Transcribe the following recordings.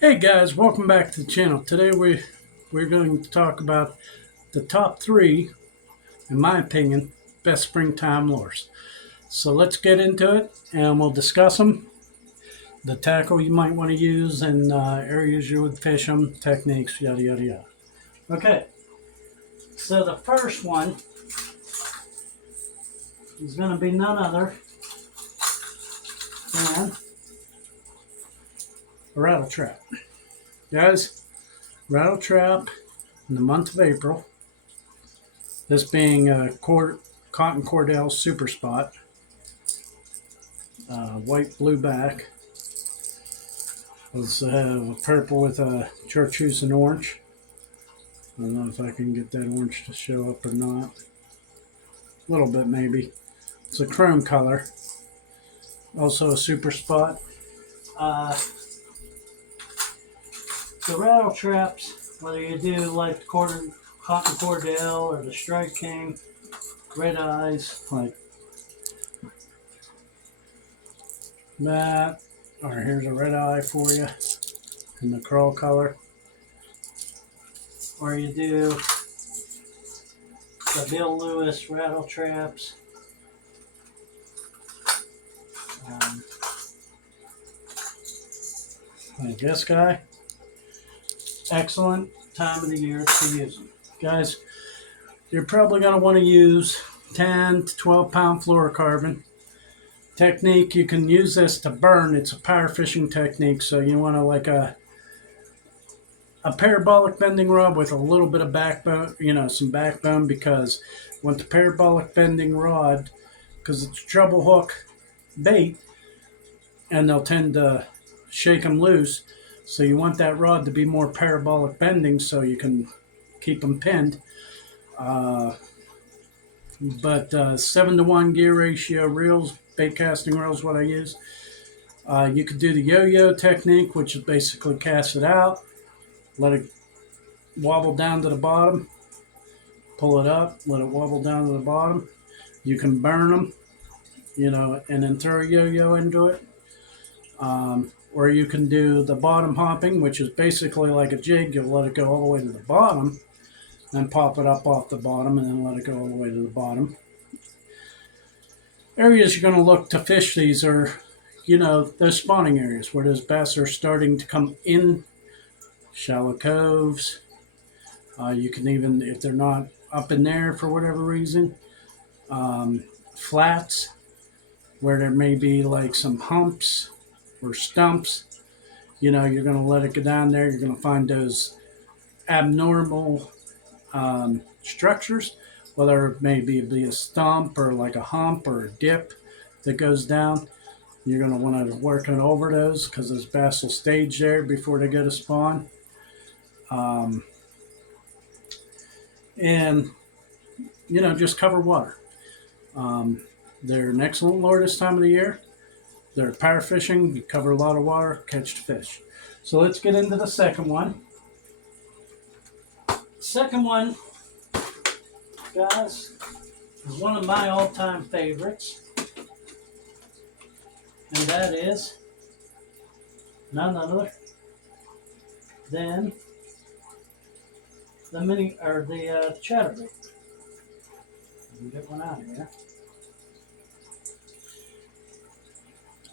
Hey guys, welcome back to the channel. Today we're going to talk about the top three, in my opinion, best springtime lures. So let's get into it and we'll discuss them, the tackle you might want to use, and areas you would fish them, techniques, yada yada yada. Okay, so the first one is going to be none other than a rattle trap. Guys, rattle trap in the month of April. This being a Cotton Cordell Super Spot, white blue back. Let's have purple with a chartreuse and orange. I don't know if I can get that orange to show up or not. A little bit maybe. It's a chrome color. Also a super spot. The rattle traps, whether you do like the Cotton Cordell or the Strike King, red eyes, like that. Or here's a red eye for you in the crawl color. Or you do the Bill Lewis rattle traps. Like this guy. Excellent time of the year to use them. Guys, you're probably going to want to use 10 to 12 pound fluorocarbon. Technique, you can use this to burn. It's a power fishing technique, so you want to like a parabolic bending rod with a little bit of backbone, some backbone, because with the parabolic bending rod, because it's a treble hook bait, and they'll tend to shake them loose. So you want that rod to be more parabolic bending so you can keep them pinned. But 7-to-1 gear ratio reels, bait casting reels, what I use. You could do the yo-yo technique, which is basically cast it out, let it wobble down to the bottom, pull it up, let it wobble down to the bottom. You can burn them, and then throw a yo-yo into it. Or you can do the bottom hopping, which is basically like a jig. You'll let it go all the way to the bottom, then pop it up off the bottom, and then let it go all the way to the bottom. Areas you're going to look to fish these are, those spawning areas where those bass are starting to come in, shallow coves. You can even, if they're not up in there for whatever reason, flats where there may be like some humps or stumps. You're going to let it go down there. You're going to find those abnormal structures, whether it may be a stump or like a hump or a dip that goes down. You're going to want to work on over those because those bass will stage there before they go to spawn. And just cover water. They're an excellent lure this time of the year. They're power fishing. You cover a lot of water, catch the fish. So let's get into the second one. Second one, guys, is one of my all-time favorites, and that is none other than the chatterbait. Let me get one out of here.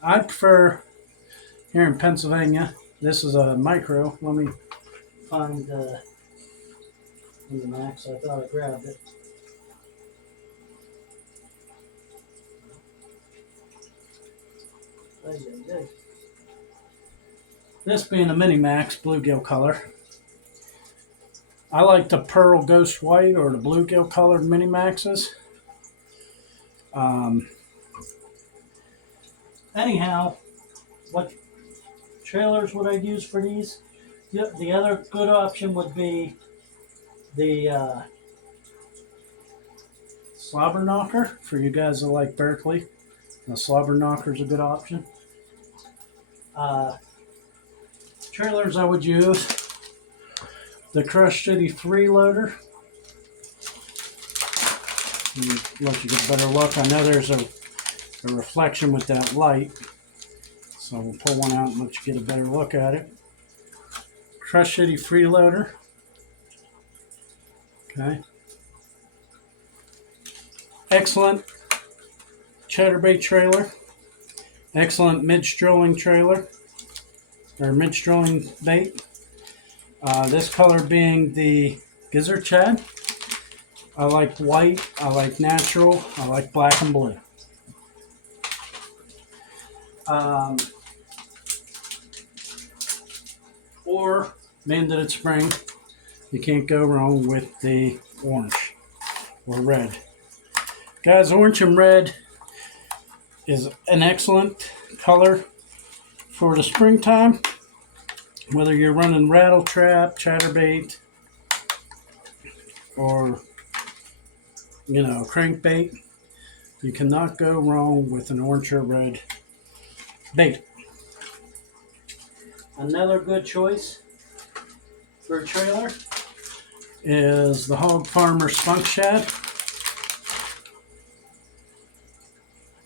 I prefer here in Pennsylvania. This is a micro. Let me find the max. I thought I grabbed it. This being a mini max bluegill color. I like the pearl ghost white or the bluegill colored mini maxes. Anyhow, what trailers would I use for these? The other good option would be the slobber knocker for you guys that like Berkley. The slobber knocker is a good option. Trailers I would use the Crush City freeloader. Let you get a better look. I know there's a reflection with that light, so we'll pull one out and let you get a better look at it. Crush City freeloader. Okay. Excellent chatterbait trailer. Excellent mid-strolling trailer, or mid-strolling bait. This color being the gizzard shad. I like white, I like natural, I like black and blue. Or Banded at Spring. You can't go wrong with the orange or red. Guys, orange and red is an excellent color for the springtime. Whether you're running rattle trap, chatterbait, or crankbait, you cannot go wrong with an orange or red bait. Another good choice for a trailer is the Hog Farmer Spunk Shad.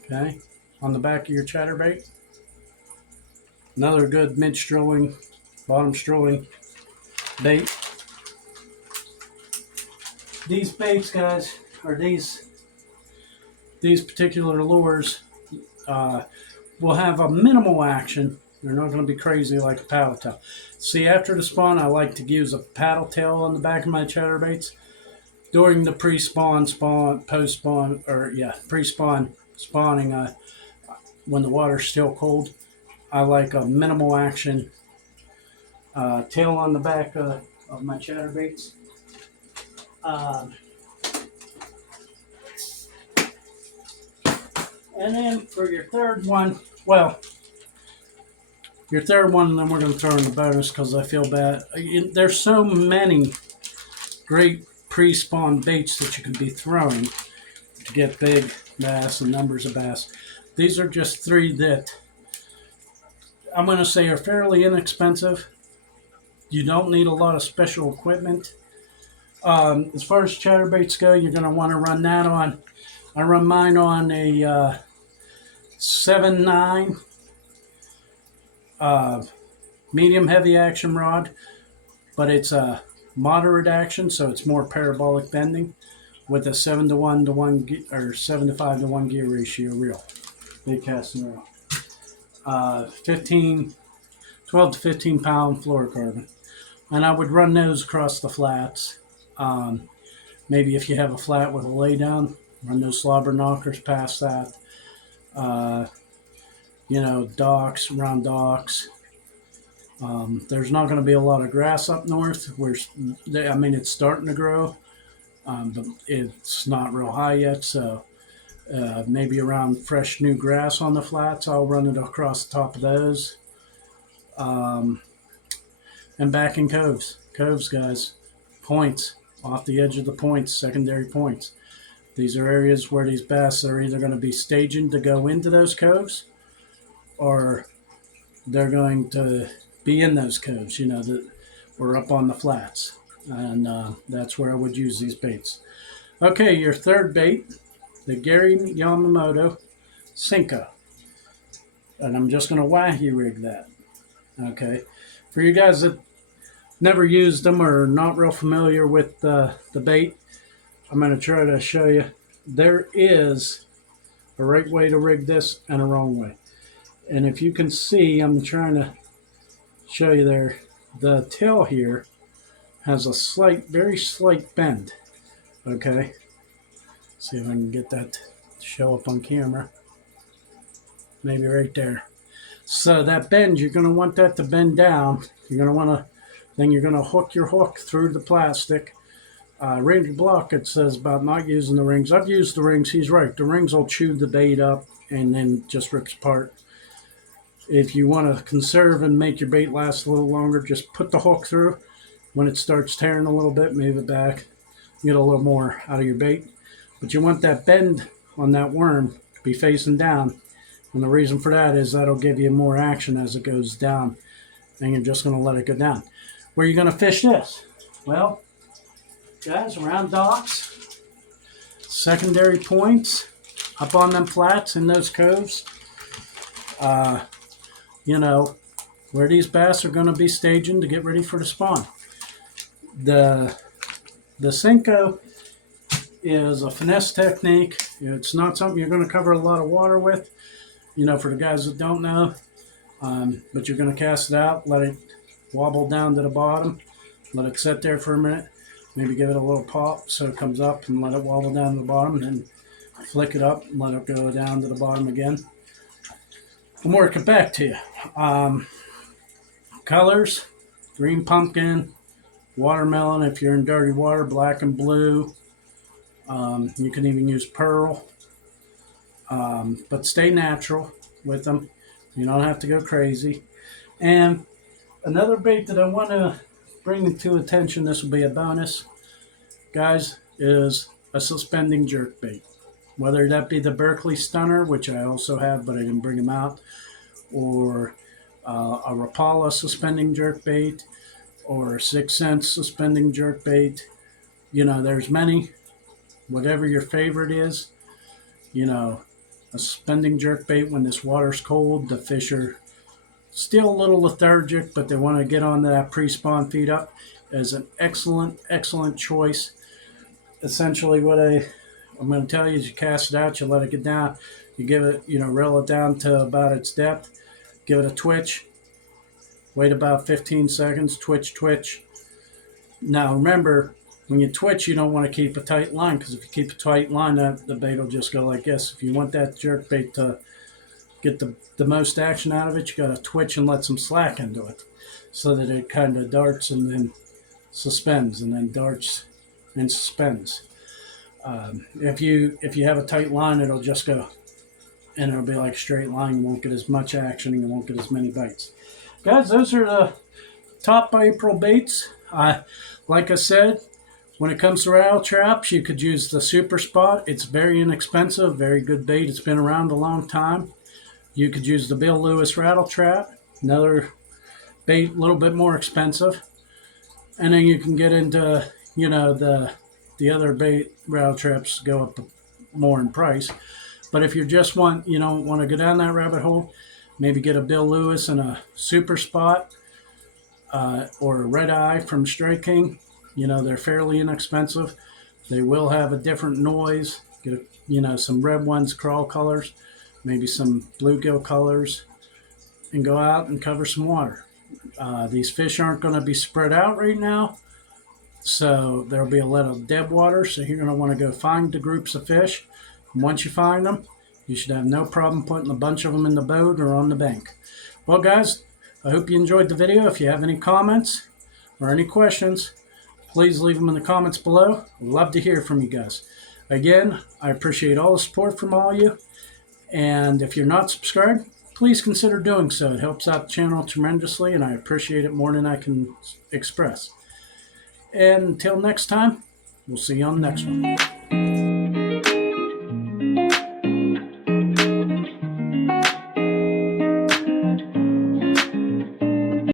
Okay, on the back of your chatterbait. Another good mid-strolling, bottom-strolling bait. These baits, guys, or these particular lures will have a minimal action. They're not going to be crazy like a paddle tail. See, after the spawn, I like to use a paddle tail on the back of my chatterbaits. During the pre-spawn, spawn, post-spawn, or pre-spawn, spawning, when the water's still cold, I like a minimal action tail on the back of my chatterbaits. And then for your third one, and then we're going to throw in the bonus because I feel bad. There's so many great pre-spawn baits that you can be throwing to get big bass and numbers of bass. These are just three that I'm going to say are fairly inexpensive. You don't need a lot of special equipment. As far as chatterbaits go, you're going to want to run that on. I run mine on a 7.9 medium heavy action rod, but it's a moderate action, so it's more parabolic bending with a 7-to-1 to 1 or 7-to-5 to 1 gear ratio reel, big casting reel. 12 to 15 pound fluorocarbon, and I would run those across the flats. Maybe if you have a flat with a laydown, run those slobber knockers past that. Docks, round docks. There's not going to be a lot of grass up north. It's starting to grow, but it's not real high yet. So maybe around fresh new grass on the flats, I'll run it across the top of those. And back in coves, guys, points off the edge of the points, secondary points. These are areas where these bass are either going to be staging to go into those coves, or they're going to be in those coves, that we're up on the flats. And that's where I would use these baits. Okay, your third bait, the Gary Yamamoto Senko. And I'm just going to wahi rig that. Okay. For you guys that never used them or not real familiar with the bait, I'm going to try to show you. There is a right way to rig this and a wrong way. And if you can see, I'm trying to show you there, the tail here has a very slight bend. Okay. See if I can get that to show up on camera. Maybe right there. So that bend, you're going to want that to bend down. You're going to hook your hook through the plastic. Randy Block, it says about not using the rings. I've used the rings. He's right. The rings will chew the bait up and then just rips apart. If you want to conserve and make your bait last a little longer, just put the hook through. When it starts tearing a little bit, move it back. Get a little more out of your bait. But you want that bend on that worm to be facing down. And the reason for that is that'll give you more action as it goes down. And you're just going to let it go down. Where are you going to fish this? Well, guys, around docks, secondary points, up on them flats in those coves. where these bass are going to be staging to get ready for the spawn. The Senko is a finesse technique. It's not something you're going to cover a lot of water with, you know, for the guys that don't know. But you're going to cast it out, let it wobble down to the bottom, let it sit there for a minute, maybe give it a little pop so it comes up, and let it wobble down to the bottom, and then flick it up and let it go down to the bottom again. And work it back to you. Colors, green pumpkin, watermelon if you're in dirty water, black and blue. You can even use pearl. But stay natural with them. You don't have to go crazy. And another bait that I want to bring to attention, this will be a bonus, guys, is a suspending jerk bait. Whether that be the Berkley Stunner, which I also have, but I didn't bring them out, or a Rapala suspending jerk bait, or a 6th Sense suspending jerk bait. You know, there's many. Whatever your favorite is, you know, a suspending jerk bait when this water's cold, the fish are still a little lethargic, but they want to get on that pre-spawn feed up, is an excellent choice. Essentially what I'm going to tell you is you cast it out, you let it get down, you give it, you know, reel it down to about its depth, give it a twitch, wait about 15 seconds, twitch. Now remember, when you twitch, you don't want to keep a tight line, because if you keep a tight line, the bait will just go like this. If you want that jerk bait to get the most action out of it, you got to twitch and let some slack into it, so that it kind of darts and then suspends, and then darts and suspends. If you have a tight line, it'll just go, and it'll be like a straight line. You won't get as much action, and you won't get as many bites. Guys, those are the top April baits. Like I said, when it comes to rattle traps, you could use the Super Spot. It's very inexpensive, very good bait. It's been around a long time. You could use the Bill Lewis rattle trap, another bait, a little bit more expensive. And then you can get into, you know, the other bait rattle traps go up more in price. But if you just want to go down that rabbit hole, maybe get a Bill Lewis and a Super Spot, or a Red Eye from Strike King. You know, they're fairly inexpensive. They will have a different noise. Get some red ones, crawl colors, maybe some bluegill colors, and go out and cover some water. These fish aren't going to be spread out right now, so there'll be a lot of dead water. So you're going to want to go find the groups of fish. And once you find them, you should have no problem putting a bunch of them in the boat or on the bank. Well, guys, I hope you enjoyed the video. If you have any comments or any questions, please leave them in the comments below. I'd love to hear from you guys. Again, I appreciate all the support from all of you. And if you're not subscribed, please consider doing so. It helps out the channel tremendously, and I appreciate it more than I can express. And until next time, we'll see you on the next one.